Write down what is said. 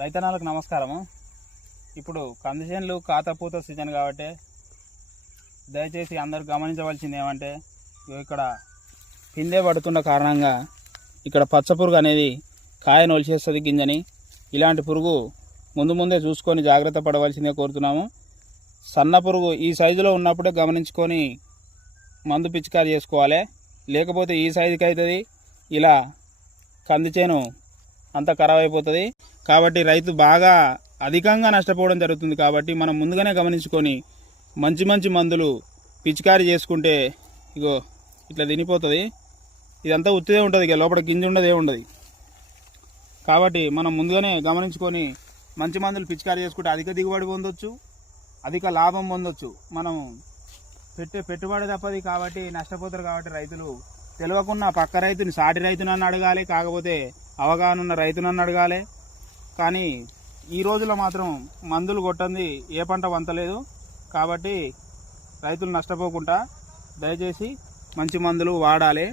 రైతన్నలకు నమస్కారము. ఇప్పుడు కంది చేనులు కాతపూత సీజన్ కాబట్టి దయచేసి అందరూ గమనించవలసింది ఏమంటే, ఇక్కడ పిందె పడుతున్న కారణంగా ఇక్కడ పచ్చ పురుగు అనేది కాయను ఒలిచేస్తుంది గింజని. ఇలాంటి పురుగు ముందే చూసుకొని జాగ్రత్త పడవలసిందే కోరుతున్నాము. సన్న పురుగు ఈ సైజులో ఉన్నప్పుడే గమనించుకొని మందు పిచికారి చేసుకోవాలి, లేకపోతే ఈ సైజుకి అవుతుంది, ఇలా కంది చేను అంతా ఖరాబ్ అయిపోతుంది. కాబట్టి రైతు బాగా అధికంగా నష్టపోవడం జరుగుతుంది. కాబట్టి మనం ముందుగానే గమనించుకొని మంచి మందులు పిచికారి చేసుకుంటే ఇగో ఇట్లా తినిపోతుంది. ఇదంతా ఉత్తిదే ఉంటుంది, ఇక లోపల గింజ ఉండదే ఉండదు. కాబట్టి మనం ముందుగానే గమనించుకొని మంచి మందులు పిచికారి చేసుకుంటే అధిక దిగుబడి పొందొచ్చు, అధిక లాభం పొందొచ్చు. మనం పెట్టుబడి తప్పది కాబట్టి నష్టపోతారు. కాబట్టి రైతులు తెలియకుండా పక్క రైతుని, సాటి రైతునన్ను అడగాలి, కాకపోతే అవగాహన ఉన్న రైతునన్ను అడగాలి. కానీ ఈ రోజులో మాత్రం మందులు కొట్టంది ఏ పంట వంతలేదు. కాబట్టి రైతులు నష్టపోకుండా దయచేసి మంచి మందులు వాడాలి.